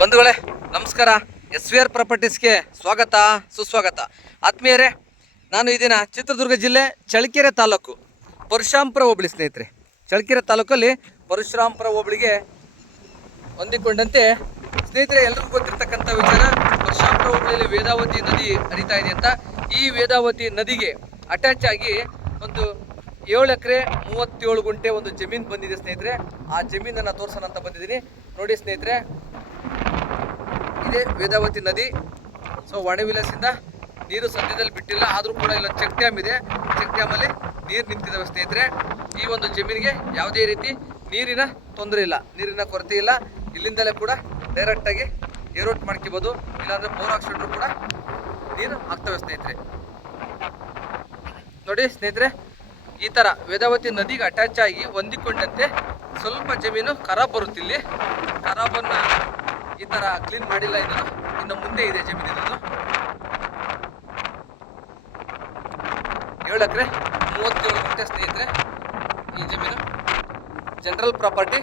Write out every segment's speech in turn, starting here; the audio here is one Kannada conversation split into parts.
ಬಂಧುಗಳೇ ನಮಸ್ಕಾರ. SVR ಪ್ರಾಪರ್ಟೀಸ್ಗೆ ಸ್ವಾಗತ ಸುಸ್ವಾಗತ. ಆತ್ಮೀಯರೇ, ನಾನು ಈ ದಿನ ಚಿತ್ರದುರ್ಗ ಜಿಲ್ಲೆ ಚಳ್ಳಕೆರೆ ತಾಲೂಕು ಪರಶುರಾಂಪುರ ಹೋಬಳಿ ಸ್ನೇಹಿತರೆ. ಚಳ್ಳಕೆರೆ ತಾಲೂಕಲ್ಲಿ ಪರಶುರಾಂಪುರ ಹೋಬಳಿಗೆ ಹೊಂದಿಕೊಂಡಂತೆ ಸ್ನೇಹಿತರೆ, ಎಲ್ಲರಿಗೂ ಗೊತ್ತಿರ್ತಕ್ಕಂಥ ವಿಚಾರ, ಪರಶುರಾಂಪುರ ಹೋಬಳಿಯಲ್ಲಿ ವೇದಾವತಿ ನದಿ ಹರಿತಾ ಇದೆ ಅಂತ. ಈ ವೇದಾವತಿ ನದಿಗೆ ಅಟ್ಯಾಚ್ ಆಗಿ ಒಂದು 7 ಎಕರೆ 37 ಗುಂಟೆ ಒಂದು ಜಮೀನು ಬಂದಿದೆ ಸ್ನೇಹಿತರೆ. ಆ ಜಮೀನನ್ನು ತೋರಿಸೋಣ ಅಂತ ಬಂದಿದ್ದೀನಿ. ನೋಡಿ ಸ್ನೇಹಿತರೆ, ಇದೇ ವೇದಾವತಿ ನದಿ. ಸೊ ವಾಣಿವಿಲಾಸಿಂದ ನೀರು ಸದ್ಯದಲ್ಲಿ ಬಿಟ್ಟಿಲ್ಲ, ಆದರೂ ಕೂಡ ಇಲ್ಲ ಚೆಕ್ ಡ್ಯಾಮ್ ಇದೆ. ಚೆಕ್ ಡ್ಯಾಮಲ್ಲಿ ನೀರು ನಿಂತಿದ್ದಾವೆ ಸ್ನೇಹಿತರೆ. ಈ ಒಂದು ಜಮೀನಿಗೆ ಯಾವುದೇ ರೀತಿ ನೀರಿನ ತೊಂದರೆ ಇಲ್ಲ, ನೀರಿನ ಕೊರತೆ ಇಲ್ಲ. ಇಲ್ಲಿಂದಲೇ ಕೂಡ ಡೈರೆಕ್ಟಾಗಿ ಏರೋಟ್ ಮಾಡ್ಕೋಬೋದು, ಇಲ್ಲಾಂದರೆ ಬೋರ್ ಹಾಕ್ಸ್ಕೊಂಡ್ರು ಕೂಡ ನೀರು ಆಗ್ತವೆ ಸ್ನೇಹಿತರೆ. ನೋಡಿ ಸ್ನೇಹಿತರೆ, ಈ ಥರ ವೇದಾವತಿ ನದಿಗೆ ಅಟ್ಯಾಚ್ ಆಗಿ ಹೊಂದಿಕೊಂಡಂತೆ ಸ್ವಲ್ಪ ಜಮೀನು ಖರಾಬ್ ಬರುತ್ತೆ. ಇಲ್ಲಿ ಖರಾಬನ್ನು ಈ ಥರ ಕ್ಲೀನ್ ಮಾಡಿಲ್ಲ, ಇದನ್ನು ಇನ್ನು ಮುಂದೆ ಇದೆ ಜಮೀನು. ಇದನ್ನು 7 ಎಕರೆ 37 ಗುಂಟೆ ಸ್ನೇಹಿತರೆ ಈ ಜಮೀನು. General property.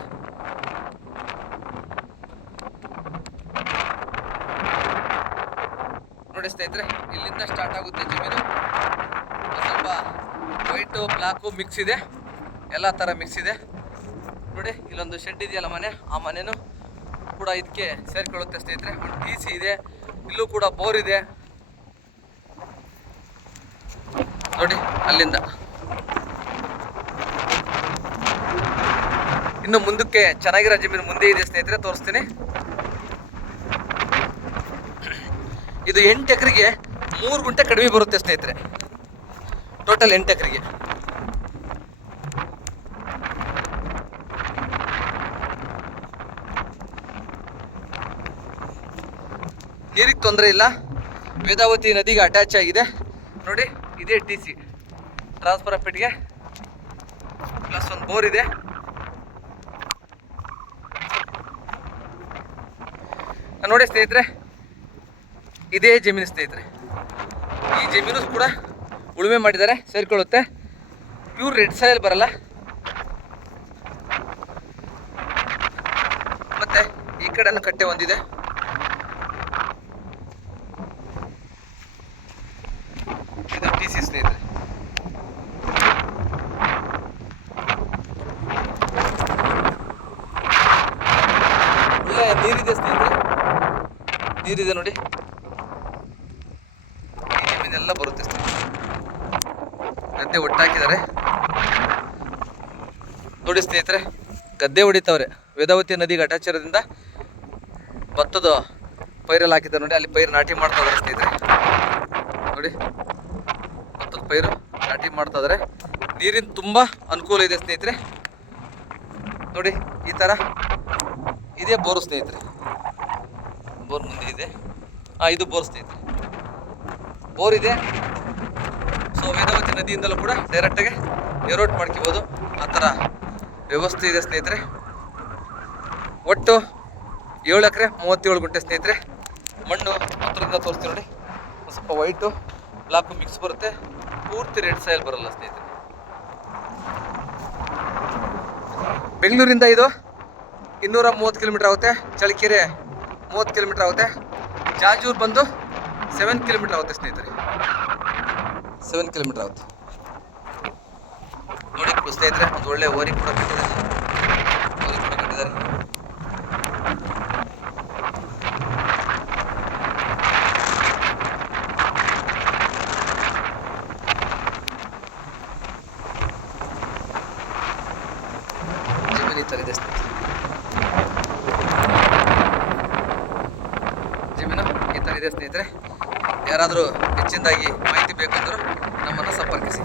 ನೋಡಿ ಸ್ನೇಹಿತರೆ, ಇಲ್ಲಿಂದ ಸ್ಟಾರ್ಟ್ ಆಗುತ್ತೆ ಜಮೀನು. ಸ್ವಲ್ಪ ವೈಟು ಬ್ಲ್ಯಾಕು ಮಿಕ್ಸ್ ಇದೆ, ಎಲ್ಲ ಥರ ಮಿಕ್ಸ್ ಇದೆ. ನೋಡಿ ಇಲ್ಲೊಂದು ಶೆಡ್ ಇದೆಯಲ್ಲ ಮನೆ, ಆ ಮನೆಯೂ ಕೂಡ ಇದಕ್ಕೆ ಸೇರಿಕೊಳ್ಳುತ್ತೆ ಸ್ನೇಹಿತರೆ. ಒಂದು TC ಇದೆ, ಇಲ್ಲೂ ಕೂಡ ಬೋರ್ ಇದೆ. ನೋಡಿ ಅಲ್ಲಿಂದ ಇನ್ನು ಮುಂದಕ್ಕೆ ಚೆನ್ನಾಗಿರೋ ಜಮೀನು ಮುಂದೆ ಇದೆ ಸ್ನೇಹಿತರೆ, ತೋರಿಸ್ತೀನಿ. ಇದು 8 ಎಕರೆಗೆ 3 ಗುಂಟೆ ಕಡಿಮೆ ಬರುತ್ತೆ ಸ್ನೇಹಿತರೆ. ಟೋಟಲ್ 8 ಎಕರೆಗೆ. ನೀರಿಗೆ ತೊಂದರೆ ಇಲ್ಲ, ವೇದಾವತಿ ನದಿಗೆ ಅಟ್ಯಾಚ್ ಆಗಿದೆ. ನೋಡಿ ಇದೇ TC ಟ್ರಾನ್ಸ್ಫರ್ ಪೆಟ್ಟಿಗೆ ಪ್ಲಸ್ ಒಂದು ಬೋರ್ ಇದೆ. ನೋಡಿ ಸ್ನೇಹಿತರೆ, ಇದೇ ಜಮೀನು ಸ್ನೇಹಿತರೆ. ಈ ಜಮೀನು ಕೂಡ ಉಳುಮೆ ಮಾಡಿದ್ದಾರೆ, ಸೇರಿಕೊಳ್ಳುತ್ತೆ. ಪ್ಯೂರ್ ರೆಡ್ ಸಾಯಿಲ್ ಬರಲ್ಲ. ಮತ್ತೆ ಈ ಕಡೆನೂ ಕಟ್ಟೆ ಒಂದಿದೆ. ಇದು TC ಸ್ನೇಹಿತರೆ. ಒಳ್ಳೆ ನೀರಿದೆ ಸ್ನೇಹಿತರೆ, ನೀರಿದೆ ನೋಡಿ. ಈ ಜಮೀನೆಲ್ಲ ಬರುತ್ತೆ ಸ್ನೇಹಿತರೆ. ಗದ್ದೆ ಒಟ್ಟಾಕಿದ್ದಾರೆ ನೋಡಿ ಸ್ನೇಹಿತರೆ. ಗದ್ದೆ ಹೊಡಿತಾವ್ರೆ. ವೇದಾವತಿ ನದಿಗೆ ಅಟ್ಯಾಚ್ ಇರೋದ್ರಿಂದ ಭತ್ತದ ಪೈರಲ್ಲಿ ಹಾಕಿದ್ದಾರೆ ನೋಡಿ. ಅಲ್ಲಿ ಪೈರು ನಾಟಿ ಮಾಡ್ತಾ ಇದ್ದಾರೆ ಸ್ನೇಹಿತರೆ. ನೋಡಿ ಭತ್ತದ ಪೈರು ನಾಟಿ ಮಾಡ್ತಾ ಇದ್ದಾರೆ. ನೀರಿನ ತುಂಬ ಅನುಕೂಲ ಇದೆ ಸ್ನೇಹಿತರೆ. ನೋಡಿ ಈ ಥರ ಇದೇ ಬೋರು ಸ್ನೇಹಿತರೆ. ಬೋರ್ ಮುಂದೆ ಇದೆ. ಇದು ಬೋರ್ ಸ್ನೇಹಿತರೆ, ಬೋರ್ ಇದೆ. ಸೊ ವೇದಾವತಿ ನದಿಯಿಂದಲೂ ಕೂಡ ಡೈರೆಕ್ಟಾಗಿ ಏರೋಟ್ ಮಾಡ್ಕೋಬೋದು, ಆ ಥರ ವ್ಯವಸ್ಥೆ ಇದೆ ಸ್ನೇಹಿತರೆ. ಒಟ್ಟು 7 ಎಕರೆ 37 ಗುಂಟೆ ಸ್ನೇಹಿತರೆ. ಮಣ್ಣು ಹತ್ತಿರದಿಂದ ತೋರಿಸ್ತೀವಿ ನೋಡಿ. ಸ್ವಲ್ಪ ವೈಟು ಬ್ಲಾಕು ಮಿಕ್ಸ್ ಬರುತ್ತೆ, ಪೂರ್ತಿ ರೆಡ್ ಸಾಯಿಲ್ ಬರಲ್ಲ ಸ್ನೇಹಿತರೆ. ಬೆಂಗಳೂರಿಂದ ಇದು 230 ಕಿಲೋಮೀಟರ್ ಆಗುತ್ತೆ. ಚಳ್ಳಕೆರೆ 30 ಕಿಲೋಮೀಟರ್ ಆಗುತ್ತೆ. ಜಾಜೂರು ಬಂದು 7 ಕಿಲೋಮೀಟರ್ ಆಗುತ್ತೆ ಸ್ನೇಹಿತರೆ. 7 ಕಿಲೋಮೀಟರ್ ಆಗುತ್ತೆ ನೋಡಿ ಸ್ನೇಹಿತರೆ. ಒಂದು ಒಳ್ಳೆ ಓರಿ ಕೂಡ ಕಟ್ಟಿದ್ದಾರೆ. ಜಮೀನು ಈ ಥರ ಇದೆ ಸ್ನೇಹಿತರೆ. ಜಮೀನು ಈ ಥರ ಇದೆ ಸ್ನೇಹಿತರೆ. ಯಾರಾದರೂ ಹೆಚ್ಚಿನದಾಗಿ ಮಾಹಿತಿ ಬೇಕಂದರೂ ನಮ್ಮನ್ನು ಸಂಪರ್ಕಿಸಿ.